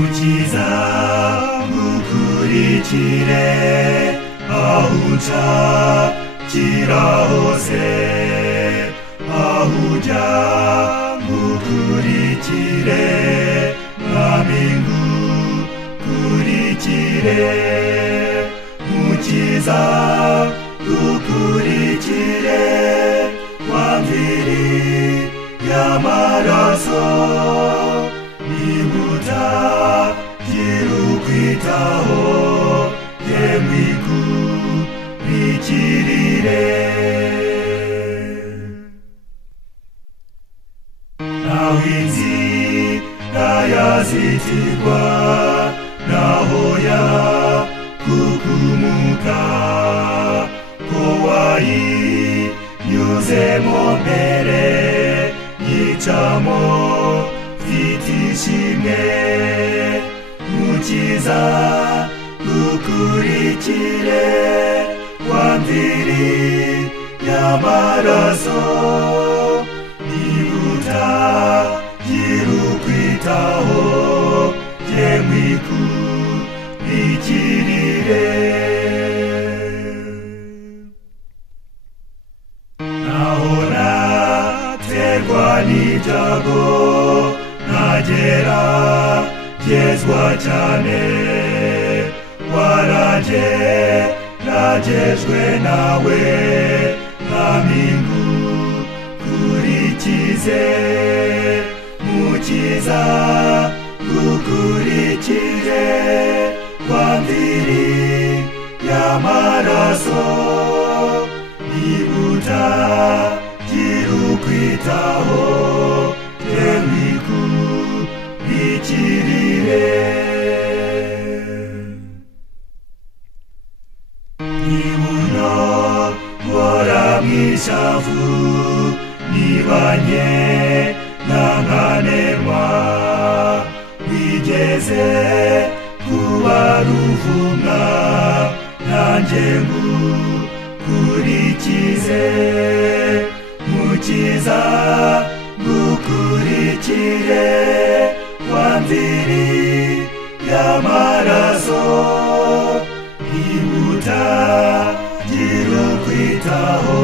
mukiza ngukurikire aho uca kira hose aho ujya ngukurikire mwami ngukurikire mukiza ngukurikire wamviri y'amaraso nibuta kirukwitaho yemwikulikirire naho inzira yazitirwa naho yakukumuka ko wayinyuzemo mbere yicamo mfite ishimwe mukiza ngukurikire wamviri y'amaraso nibuta kirukwitaho yemwikulikirire naho naterwa n'ibyago nageragezwa cyane warageragejwe nawe mwami ngukurikize mukiza ngukurikire wamviri y'amaraso nibuta kirukwitaho yemwikulikirire nibunongora mwishavu nibanye nankanenwa wigeze kuba ruvumwa nanjye ngukurikize mukiza ngukurikire wamviri y'amaraso nibuta kirukwitaho